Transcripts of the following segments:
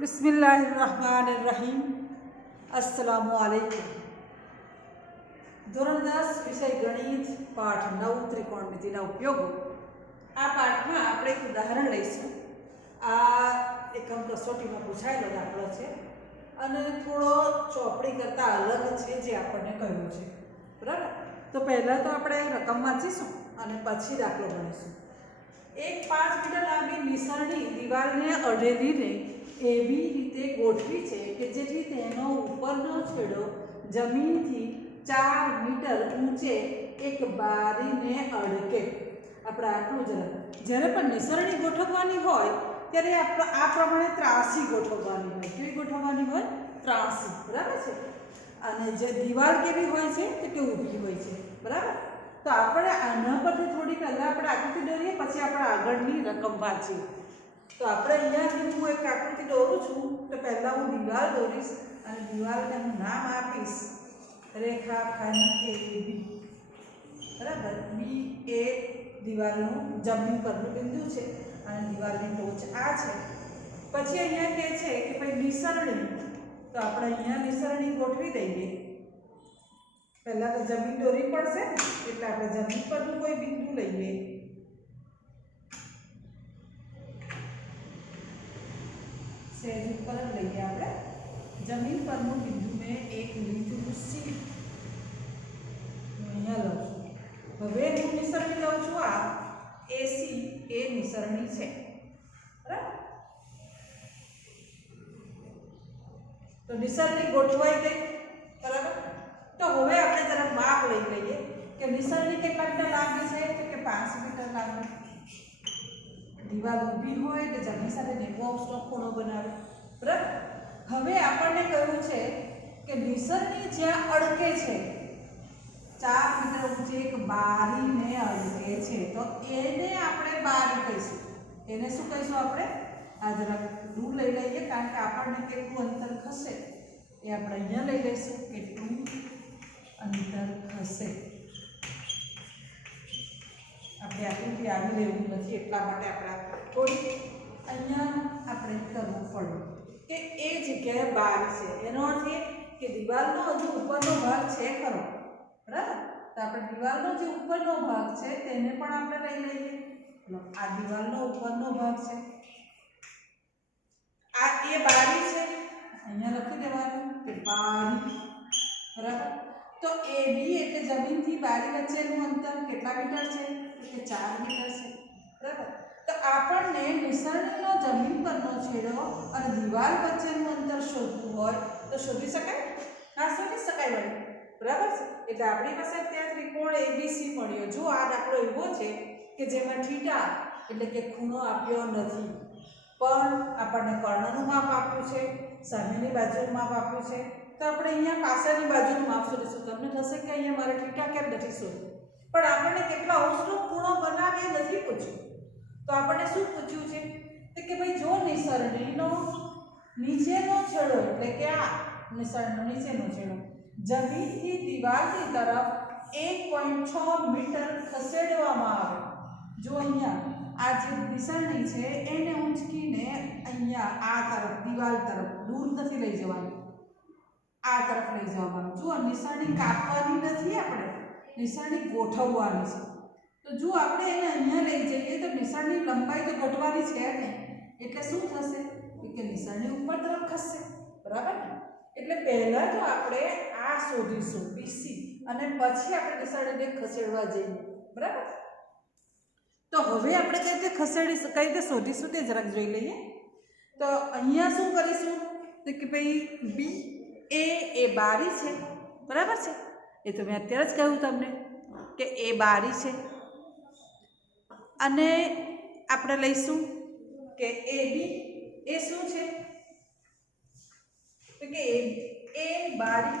बिस्मिल्लाहिर्रहमानिर्रहीम। अस्सलामुअलैकुम। ધોરણ 10 વિષય ગણિત પાઠ 9 ત્રિકોણમિતિના ઉપયોગો। આ પાઠમાં આપણે એક ઉદાહરણ લઈશું। આ એકમ કસોટીમાં પૂછાયેલો દાખલો છે અને થોડો ચોપડી કરતાં અલગ છે જે આપણને કહ્યું છે, બરાબર? તો પહેલાં તો આપણે રકમ વાંચીશું અને પછી દાખલો ગણીશું। એક 5 મીટર લાંબી નિસરણી દિવાલને અડેલીને એવી રીતે ગોઠવી છે કે જેથી તેનો ઉપરનો છેડો જમીનથી 4 મીટર ઊંચે એક બારીને અડકે। આપણે આટલું જ જ્યારે પણ નિસરણી ગોઠવવાની હોય ત્યારે આ પ્રમાણે ત્રાસી ગોઠવવાની હોય। કેવી ગોઠવવાની હોય? ત્રાસી, બરાબર છે? અને જે દિવાલ કેવી હોય છે કે ઊભી હોય છે, બરાબર? તો આપણે આના પરથી થોડી પહેલાં આપણે આકૃતિ દોરીએ, પછી આપણે આગળની રકમ વાંચીએ। તો આપણે અહીંયાથી હું એક આકૃતિ દોરું છું, તો પહેલાં હું દિવાલ દોરીશ અને દિવાલને હું નામ આપીશ રેખાખંડ AB, બરાબર? બી એ દિવાલનું જમીન પરનું બિંદુ છે અને દિવાલની ટોચ આ છે। પછી અહીંયા કહે છે કે ભાઈ નિસરણી, તો આપણે અહીંયા નિસરણી ગોઠવી દઈએ। પહેલાં તો જમીન દોરવી પડશે, એટલે આપણે જમીન પરનું કોઈ બિંદુ લઈએ। સહેજ ઉપર જ લઈએ આપણે। જમીન પરનું બિંદુ મેં એક લીધું સી, અહીંયા લઉં છું। હવે હું નિસરણી લઉં છું આ AC, એ નિસરણી છે, બરાબર? તો નિસરણી ગોઠવાઈ ગઈ, બરાબર? તો હવે આપણે જરા માપ લઈ લઈએ કે નિસરણી કેટલા મીટર લાંબી છે, તો કે 5 મીટર લાંબી। દિવાલ ઊભી હોય તો જમીન સાથે 90° ખૂણો બનાવે, બરાબર? હવે આપણને કહ્યું છે કે નિસરણી જ્યાં અડકે છે 4 મીટર ઊંચી એક બારીને અડકે છે, તો એને આપણે બારી કહીશું। એને શું કહીશું આપણે? આ જરા દૂર લઈ લઈએ, કારણ કે આપણને કેટલું અંતર ખસે એ આપણે અહીંયા લઈ લઈશું, કેટલું અંતર ખસે। આપણે આકૃતિ આવી રહેવું નથી, એટલા માટે આપણે થોડી અહીંયા આપણે કરવું પડ્યું કે એ જગ્યાએ બારી છે। એનો અર્થ એ કે દિવાલનો હજુ ઉપરનો ભાગ છે ખરો, બરાબર? તો આપણે દિવાલનો જે ઉપરનો ભાગ છે તેને પણ આપણે લઈ લઈએ। આ દિવાલનો ઉપરનો ભાગ છે, આ એ બારી છે, અહીંયા લખી દેવાનું કે બારી, બરાબર? તો AB એટલે જમીનથી બારી વચ્ચેનું અંતર કેટલા મીટર છે? તો કે 4 મીટર છે, બરાબર? તો આપણને નિસરણીનો જમીન પરનો છેડો અને દિવાલ વચ્ચેનું અંતર શોધવું હોય તો શોધી શકાય? હા, શોધી શકાય વળી, બરાબર છે? એટલે આપણી પાસે ત્યાં ત્રિકોણ ABC મળ્યો। જો આ દાખલો એવો છે કે જેમાં થીટા એટલે કે ખૂણો આપ્યો નથી, પણ આપણને કર્ણનું માપ આપ્યું છે, સામેની બાજુનું માપ આપ્યું છે, તો આપણે અહીંયા પાછળની બાજુનું માપ શોધીશું। તમને થશે કે અહીંયા મારે થીટા કેમ નથી શોધવું, પણ આપણને કેટલા અંશનો ખૂણો બનાવે એ નથી પૂછ્યું। તો આપણને શું પૂછ્યું છે? તો કે ભાઈ જો નિસરણીનો નીચેનો છેડો એટલે કે આ નિસરણીનો નીચેનો છેડો જમીનથી દિવાલની તરફ 1.6 મીટર ખસેડવામાં આવે। જો અહીંયા આ જે નિસરણી છે એને ઊંચકીને અહીંયા આ તરફ દિવાલ તરફ દૂર નથી લઈ જવાનું, આ તરફ લઈ જવાનું। જો નિસરણી કાપવાની નથી, આપણે નિસરણી ગોઠવવાની છે। તો જો આપણે એને અહીંયા લઈ જઈએ તો નિસરણી લંબાઈ તો ઘટવાની છે નહીં, એટલે શું થશે કે નિસરણી ઉપર તરફ ખસશે, બરાબર ને? એટલે પહેલા તો આપણે આ શોધીશું BC અને પછી આપણે નિસરણીને ખસેડવા જઈએ, બરાબર? તો હવે આપણે કઈ રીતે ખસેડીશું, કઈ રીતે શોધીશું તે જરાક જોઈ લઈએ। તો અહીંયા શું કરીશું તો કે ભાઈ BA એ બારી છે, બરાબર છે? એ તો મેં અત્યારે જ કહ્યું તમને કે એ બારી છે, અને આપણે લઈશું કે AB એ શું છે તો કે એ બારી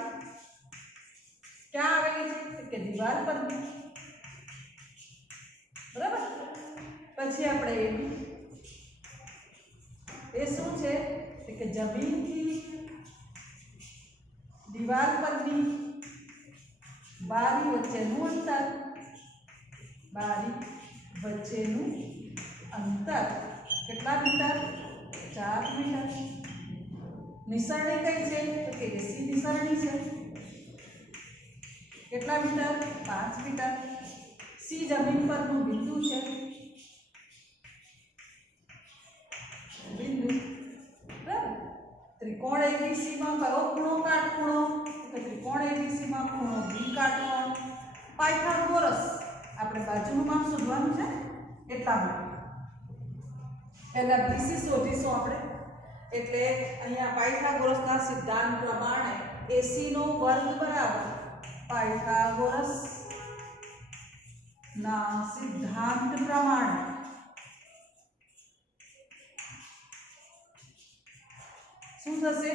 ક્યાં આવેલી છે તો કે દિવાલ પર, બરાબર? પછી આપણે AB એ શું છે તો કે જમીનથી દિવાલ પરની બારી વચ્ચેનું અંતર, બારી વચ્ચેનું અંતર કેટલા મીટર? 4 મીટર। નિસરણી કઈ છે તો કે એસી નિસરણી છે. કેટલા મીટર? 5 મીટર. સી જમીન પરનું બિંદુ છે. બિંદુ બરાબર. ત્રિકોણ એબીસી માં કયો ખૂણો કાટખૂણો? તો ત્રિકોણ એબીસી માં ખૂણો બી કાટકોણ. પાયથાગોરસ આપણે બાજુનું માપ શોધવાનું છે એટલા માટે પહેલા બીસી શોધીશું આપણે. એટલે અહીંયા પાયથાગોરસના સિદ્ધાંત પ્રમાણે AC નો વર્ગ બરાબર પાયથાગોરસ ના સિદ્ધાંત પ્રમાણે શું થશે?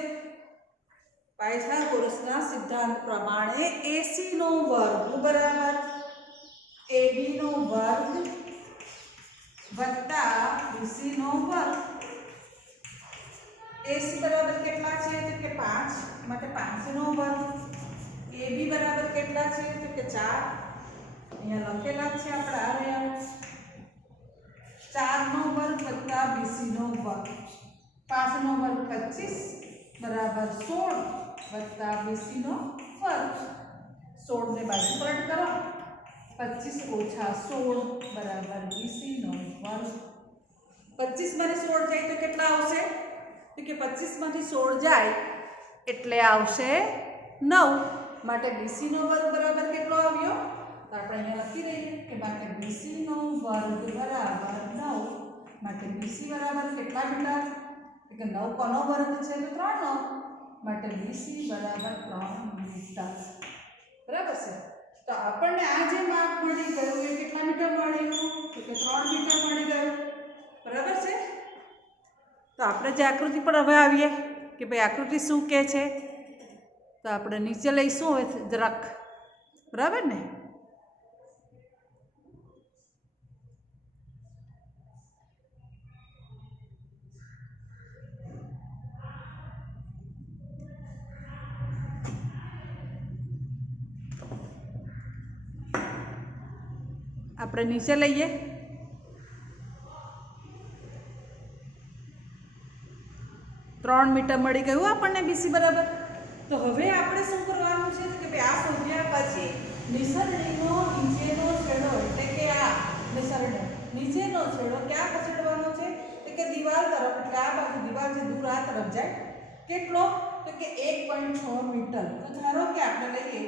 પાયથાગોરસના સિદ્ધાંત પ્રમાણે AC નો વર્ગ બરાબર AB નો વર્ગ વત્તા BC નો વર્ગ. AC બરાબર કેટલા છે તો કે 5 માટે 5 નો વર્ગ. AB બરાબર કેટલા છે તો કે 4. અહીંયા લખેલા છે આપણે આ રહ્યા 4 નો વર્ગ વત્તા BC નો વર્ગ. 5 નો વર્ગ 25 બરાબર 16 વત્તા BC નો વર્ગ. 16 ને બાજુ પર કરો 25 ઓછા 16 બરાબર BC નો વર્ગ. 25 માંથી 16 જાય તો કેટલા આવશે તો કે 25 માંથી 16 જાય એટલે આવશે 9. માટે BC નો વર્ગ બરાબર કેટલો આવ્યો તો આપણે અહીંયા લખી દઈએ કે માટે BC નો વર્ગ બરાબર 9. માટે BC બરાબર કેટલા મીટર તો કે 9 કોનો વર્ગ છે તો 3 નો. માટે BC બરાબર 3 મીટર. બરાબર છે. તો આપણને આ જે માપ મળી ગયું એ કેટલા મીટર મળ્યું તો કે 3 મીટર મળી ગયું. બરાબર છે. તો આપણે જે આકૃતિ પર હવે આવીએ કે ભાઈ આકૃતિ શું કહે છે તો આપણે નીચે લઈશું હવે જરાક. બરાબર ને. આપણે નીચે લઈએ 3 મીટર મળી ગયું આપણને BC બરાબર. તો હવે આપણે શું કરવાનું છે કે ભાઈ આ શોધ્યા પછી નિસરણીનો નીચેનો છેડો એટલે કે આ નિસરણી નીચેનો છેડો ક્યાં ખસેડવાનો છે તો કે દિવાલ તરફ. એટલે આ બાજુ દિવાલ જે દૂર આ તરફ જાય કેટલો તો કે 1.6 મીટર. તો ધારો કે આપણે લઈએ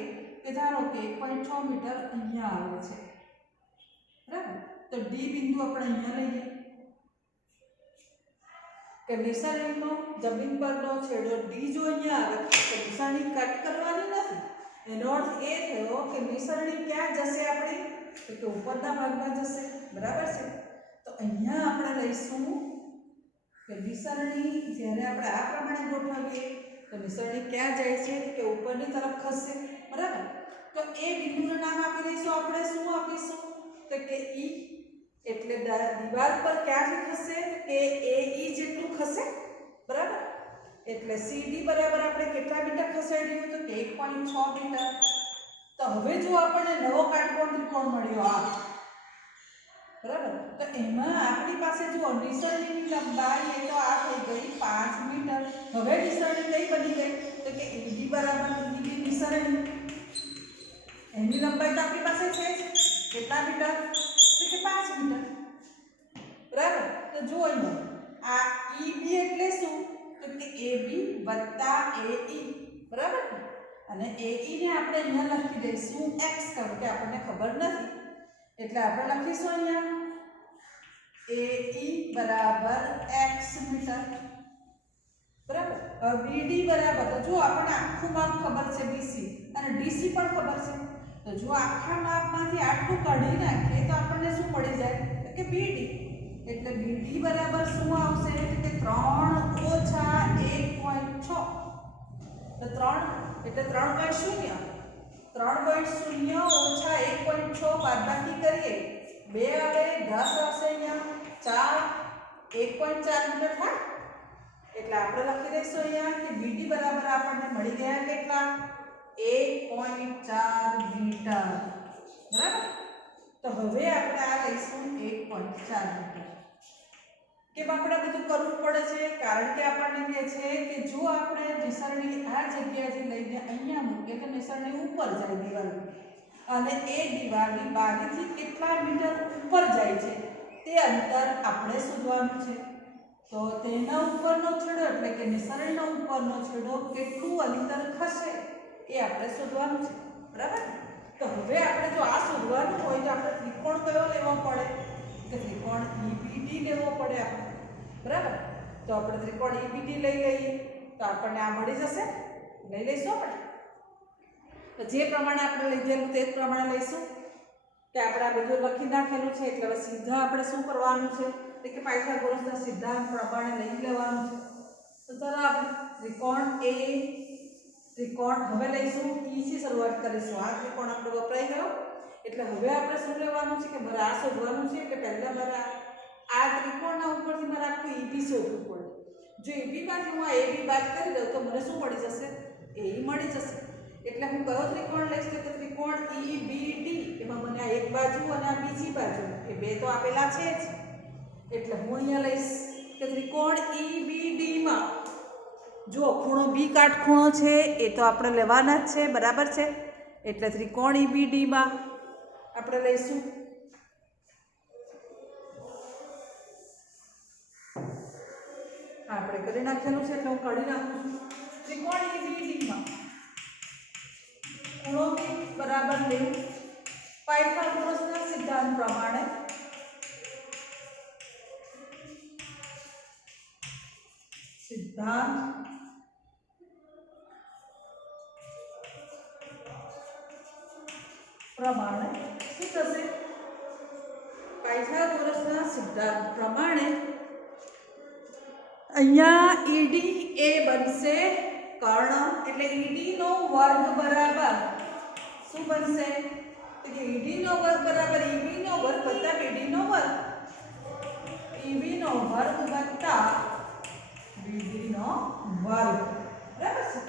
કે ધારો કે 1.6 મીટર અહીંયા આવે છે. બરાબર. તો ડી બિંદુ આપણે અહીંયા લઈએ કે નિશાનીનો જમીન પરનો છેડો ડી જો અહીંયા આવે તો નિશાની કટ કરવાની નથી. એનો અર્થ એ થયો કે નિશાની ક્યાં જશે આપણી તો કે ઉપરના ભાગમાં જશે. બરાબર છે. તો અહીંયા આપણે લઈશું કે નિશાની જ્યારે આપણે આ પ્રમાણે ગોઠવીએ તો નિશાની ક્યાં જાય છે કે ઉપરની તરફ ખસશે. બરાબર. તો એ બિંદુનું નામ આપી દઈશું આપણે. શું આપીશું તો કે ઈ. એટલે દિવાલ પર ક્યાંથી ખસે કે AE જેટલું ખસે. બરાબર. એટલે CD બરાબર આપણે કેટલા મીટર ખસેડ્યું તો કે 1.6 મીટર. તો હવે જો આપણને નવો કાટકોણ ત્રિકોણ મળ્યો આ. બરાબર. તો એમાં આપણી પાસે જો નિસરણીની લંબાઈ એ તો આ થઈ ગઈ 5 મીટર. હવે નિસરણી કઈ બની ગઈ તો કે EB બરાબર EB નિસરણી એની લંબાઈ તો આપણી પાસે છે જ. કેટલા મીટર તો કે 5 મીટર. બરાબર. તો જો અહીંયા આ EB એટલે શું તો કે AB વત્તા AE. બરાબર. અને AE ને આપણે અહીંયા લખી દઈશું x કારણ કે આપણને ખબર નથી એટલે આપણે લખીશું અહીંયા AE બરાબર x મીટર. બરાબર. BD બરાબર તો જો આપણને આખું માપ ખબર છે BC અને DC પણ ખબર છે. તો જો આખા માપમાંથી આટલું કાઢી નાખીએ તો આપણને શું મળી જાય તો કે BD. એટલે BD બરાબર શું આવશે કે 3 ઓછા 1.6. તો 3 એટલે 3.0 3.0 ઓછા 1.6 બાદબાકી કરીએ 2 આવે 10 આવશે અહીંયા 4 1.4 મીટર થાય. એટલે આપણે લખી દઈશું અહીંયા કે BD બરાબર આપણને મળી ગયા કેટલા 1.4 મીટર. બરાબર. તો હવે આપણે આ લઈશું 1.4 મીટર. કેમ આપણે બધું કરવું પડે છે? કારણ કે આપણને કહે છે કે જો આપણે નિસરણી આ જગ્યાએથી લઈને અહીંયા મૂકીએ તો નિસરણી ઉપર જાય દિવાલ અને એ દિવાલની બારીથી કેટલા મીટર ઉપર જાય છે તે અંતર આપણે શોધવાનું છે. તો તેના ઉપરનો છેડો એટલે કે નિસરણીનો ઉપરનો છેડો કેટલું અંતર ખસે એ આપણે શોધવાનું છે. બરાબર? તો હવે આપણે જો આ શોધવાનું હોય તો આપણે ત્રિકોણ કયો લેવો પડે? કે ત્રિકોણ EBD લેવો પડે આપણે. બરાબર? તો આપણે ત્રિકોણ EBD લઈ લઈએ તો આપણને આ મળી જશે. લઈ લઈશું આપણે. તો જે પ્રમાણે આપણે લીધેલું તે જ પ્રમાણે લઈશું કે આપણે આ બધું લખી નાખેલું છે એટલે હવે સીધા આપણે શું કરવાનું છે કે પાયથાગોરસના સિદ્ધાંત પ્રમાણે લઈ લેવાનું છે. તો ચાલો આપણે ત્રિકોણ A ત્રિકોણ હવે લઈશું E થી શરૂઆત કરીશું. આ ત્રિકોણ આપણો વપરાઈ ગયો એટલે હવે આપણે શું લેવાનું છે કે મારે આ શોધવાનું છે એટલે પહેલા મારે આ ત્રિકોણના ઉપરથી મારે આખું EB શોધવું પડે. જો EB માંથી હું આ AB બાદ કરી દઉં તો મને શું મળી જશે? AE મળી જશે. એટલે હું કયો ત્રિકોણ લઈશ કે ત્રિકોણ EBD. એમાં મને આ એક બાજુ અને આ બીજી બાજુ એ બે તો આપેલા છે જ એટલે હું અહીંયા લઈશ કે ત્રિકોણ EBD માં જો ખૂણો B કાટખૂણો છે એ તો આપણે લેવાના જ છે. બરાબર છે? એટલે ત્રિકોણ EBD માં આપણે લઈશું આપણે કરી નાખેલું છે એટલે હું કાઢી નાખું છું. ત્રિકોણ EBD માં ખૂણો B બરાબર લેવું પાયથાગોરસના સિદ્ધાંત પ્રમાણે શું થશે? પાયથાગોરસના સિદ્ધાંત પ્રમાણે અહીંયા ED એ બનશે કર્ણ એટલે ED નો વર્ગ બરાબર શું બનશે? તો કે ED નો વર્ગ બરાબર EB નો વર્ગ વત્તા BD નો વર્ગ. EB નો વર્ગ વત્તા BD નો વર્ગ. બરાબર છે?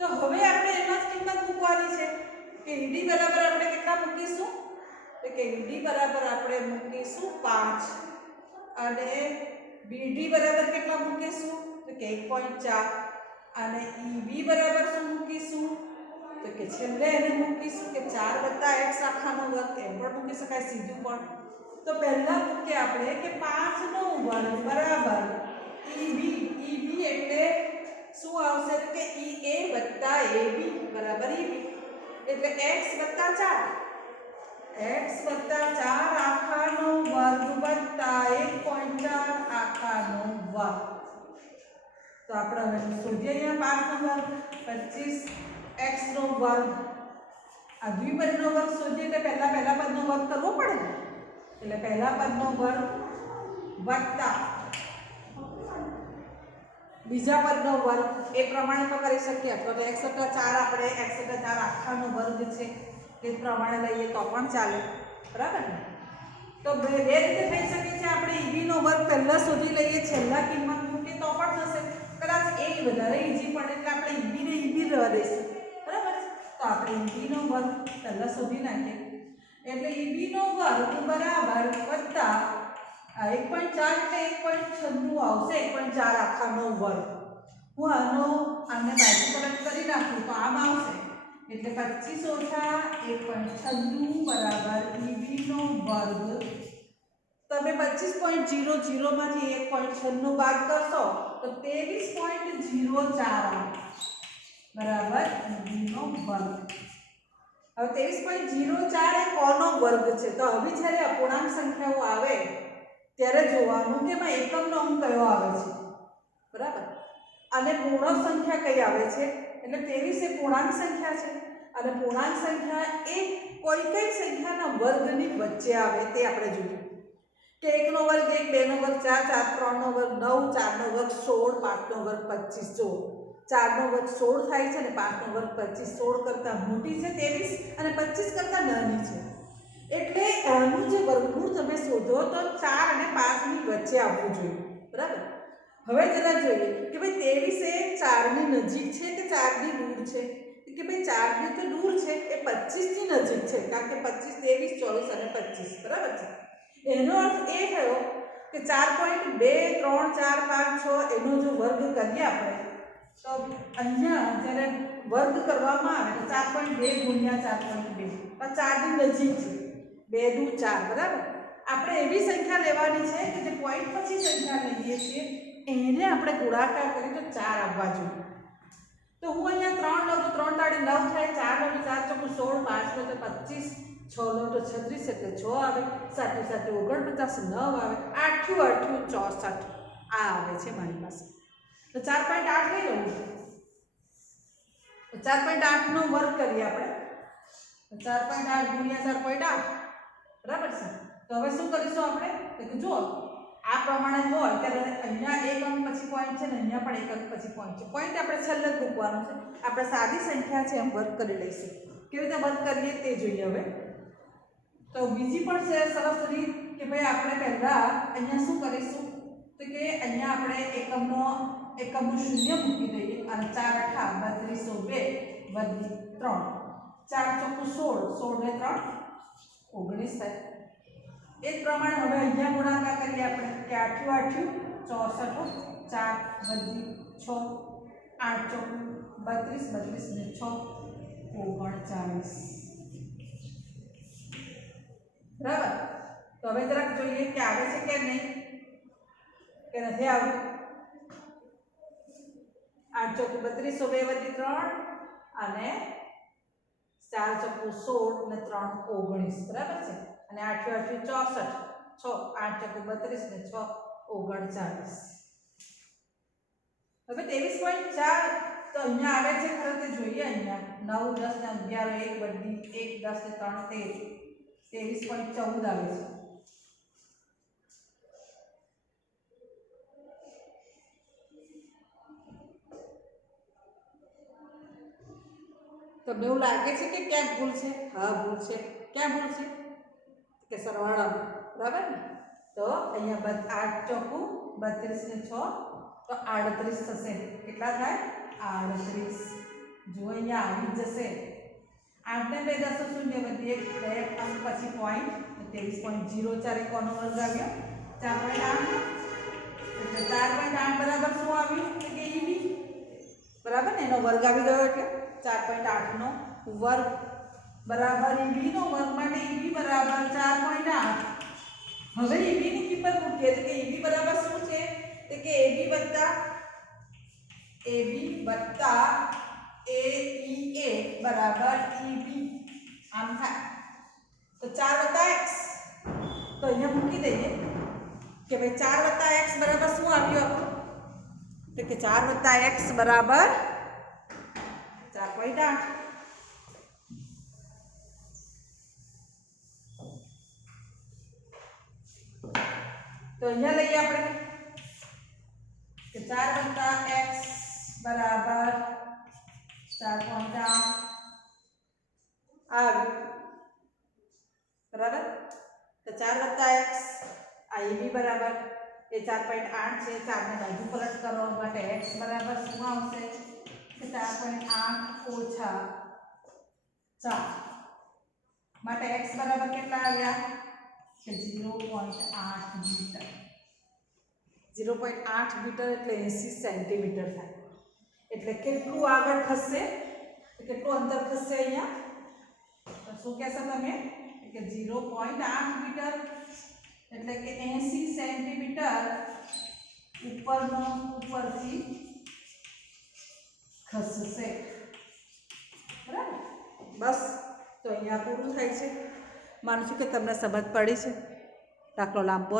તો હવે આપણે એમાં જ કિંમત મૂકવાની છે કે ED બરાબર આપણે કેટલા મૂકીશું? તો કે ED બરાબર આપણે મૂકીશું 5 અને BD બરાબર કેટલા મૂકીશું? તો કે 1.4 અને EB બરાબર શું મૂકીશું? તો કે છેલ્લે એને મૂકીશું કે 4 + x આખાનો વર્ગ એમ પણ મૂકી શકાય સીધું પણ. તો પહેલા મૂકીએ આપણે કે 5 નો વર્ગ બરાબર EB એટલે શું આવશે? તો કે EA + AB બરાબર EB એટલે x + 4 આખાનો વર્ગ વત્તા 1.4 આખાનો વર્ગ. તો આપણે હવે શોધીએ અહીંયા 5 નો વર્ગ 25 x નો વર્ગ. આ દ્વિપદનો વર્ગ શોધીએ એટલે પહેલા પદનો વર્ગ કરવો પડે ને એટલે પહેલા પદનો વર્ગ વત્તા બીજા પદનો વર્ગ એ પ્રમાણે તો કરી શકીએ. તો x + 4 આપણે x + 4 આખાનો વર્ગ છે એ પ્રમાણે લઈએ તો પણ ચાલે. બરાબર ને? તો બે રીતે થઈ શકે છે. આપણે EB નો વર્ગ પહેલા શોધી લઈએ છેલ્લા કિંમત મૂકીએ તો પણ થશે. કદાચ એ વધારે ઈઝી પડે એટલે આપણે EB ને EB રહેવા દઈશું. બરાબર છે? તો આપણે EB નો વર્ગ પહેલા શોધી નાખીએ એટલે EB નો વર્ગ બરાબર વત્તા 1.4 એટલે 1.96 આવશે. 1.4 આખાનો વર્ગ. હું આને બાજુ પરત કરી નાખું તો આમ આવશે એટલે 25 ઓછા 1.96 બરાબર EB નો વર્ગ. તમે 25.00 માંથી 1.96 બાદ કરશો તો 23.04 બરાબર EB નો વર્ગ. હવે 23.04 એ કોનો વર્ગ છે? તો હવે જ્યારે અપૂર્ણાંક સંખ્યાઓ આવે ત્યારે જોવાનું કે એમાં એકમનો અંક કયો આવે છે. બરાબર? અને પૂર્ણાંક સંખ્યા કઈ આવે છે? એટલે 23 એ પૂર્ણાંક સંખ્યા છે અને પૂર્ણાંક સંખ્યા એ કઈ સંખ્યાના વર્ગની વચ્ચે આવે તે આપણે જોઈએ કે 1 નો વર્ગ 1 2 નો વર્ગ 4 3 નો વર્ગ 9 4 નો વર્ગ 16 5 નો વર્ગ 25 4 નો વર્ગ 16 થાય છે અને 5 નો વર્ગ 25 16 કરતા મોટી છે 23 અને 25 કરતા નાની છે એટલે આનું જે વર્ગમૂળ તમે શોધો તો 4 અને 5 ની વચ્ચે આવવું જોઈએ. બરાબર? હવે જરા જોઈએ કે ભાઈ 23 એ 4 ની નજીક છે કે 4 ની દૂર છે? કે ભાઈ 4 ની તો દૂર છે એ 25 ની નજીક છે કારણ કે 25 23 24 અને 25. બરાબર છે? એનો અર્થ એ થયો કે 4.2 3 4 5 6 એનો જો વર્ગ કરીએ આપણે તો અહીંયા જ્યારે વર્ગ કરવામાં આવે તો 4.2 ગુણ્યા 4.2 પણ 4 ની નજીક છે 2 દુ 4 બરાબર. આપણે એવી સંખ્યા લેવાની છે કે જે પોઈન્ટ પછી સંખ્યા લઈએ છીએ એને આપણે ગુણાકાર કરીએ તો 4 આવવા જોઈએ. તો હું અહીંયા 3 લઉં તો 3 તાળી 9 થાય, 4 લઉં તો 4 ચોકુ 16, 5 લઉં તો 25, 6 લઉં તો 36 એટલે 6 આવે, 7 7 49, 9 આવે, 8 8 64 આ આવે છે મારી પાસે. તો 4.8 લઈ લઉં તો 4.8 નો વર્ગ કરીએ આપણે. 4.8 ગુણ્યા 4.8 બરાબર છે. તો હવે શું કરીશું આપણે તો જો આ પ્રમાણે હોય ત્યારે અહીંયા એક અંક પછી પોઈન્ટ છે ને અહીંયા પણ એક અંક પછી પોઈન્ટ છે. પોઈન્ટ આપણે છેલ્લે જ મૂકવાનું છે. આપણે સાદી સંખ્યા છે એમ વર્ક કરી લઈશું. કેવી રીતે વર્ક કરીએ તે જોઈએ હવે. તો બીજી પણ છે સરસ રીત કે ભાઈ આપણે પહેલા અહીંયા શું કરીશું તો કે અહીંયા આપણે એકમનું શૂન્ય મૂકી દઈએ અને 4 8 3202 વધી 3 4 ચોકુ 16, 16 ને 3 19 થાય. એ જ પ્રમાણે હવે અહીંયા ગુણાકાર કરીએ આપણે કે 8 8 64 4 વધી 6 8 ચોકુ 32 32 ને 6 39 બરાબર. તો હવે જરાક જોઈએ કે આવે છે કે નહીં કે નથી આવતું. 8 ચોકુ 3202 વધી 3 અને 4 ચોકુ 16 ને 3 19 બરાબર છે. અને 8 8 64 6 8 ચોકુ 32 ને 6 39. હવે 23.4 તો અહીંયા આવે છે ખરે તે જોઈએ. અહીંયા 9 10 ને 11 1 વધી 1 10 ને 3 13 23.14 આવે છે. તમને એવું લાગે છે કે ક્યાંક ભૂલ છે? હા ભૂલ છે. ક્યાં ભૂલ છે કે સરવાળા બરાબર ને. તો અહીંયા 8 ચોકુ 32 ને 6 તો 38 થશે. કેટલા થાય? 38. જો અહીંયા આવી જશે 8 ને 2 10 શૂન્ય વધી 1 અંક પછી પોઈન્ટ 23.04 કોનો વર્ગ આવ્યો? 4.8. એટલે 4.8 બરાબર શું આવ્યું કે ઈબી બરાબર ને એનો વર્ગ આવી ગયો એટલે 4.8 નો વર્ગ બરાબર ઈબી નો વર્ગ માટે ઈબી બરાબર 4.8. હવે ઈબી ની કિંમત મૂકીએ તો કે ઈબી બરાબર શું છે તો કે AB વત્તા AEA બરાબર EB આમ થાય. તો 4 + x તો અહીંયા મૂકી દઈએ કે ભાઈ 4 + x બરાબર શું આવ્યું આપણું તો કે 4 + x બરાબર 4.8. તો અહીંયા લઈએ આપણે કે 4 + x બરાબર 4.8 આવ્યું બરાબર. તો 4 + x આ AB બરાબર એ 4.8 છે. 4 ને બાજુ પલટ કરવા માટે x બરાબર શું આવશે કે 4.8 ઓછા 4 માટે x બરાબર કેટલા આવ્યા કે 0.8 મીટર. 0.8 મીટર એટલે 80 સેન્ટીમીટર થાય. એટલે કેટલું આગળ ખસશે તો કેટલું અંતર ખસશે અહીંયા તો શું કહેશો તમે કે 0.8 મીટર એટલે કે 80 સેન્ટીમીટર ઉપરથી ખસશે બરાબર. બસ તો અહીંયા પૂરું થાય છે. માનું છું કે તમને સમજ પડી છે. દાખલો લાંબો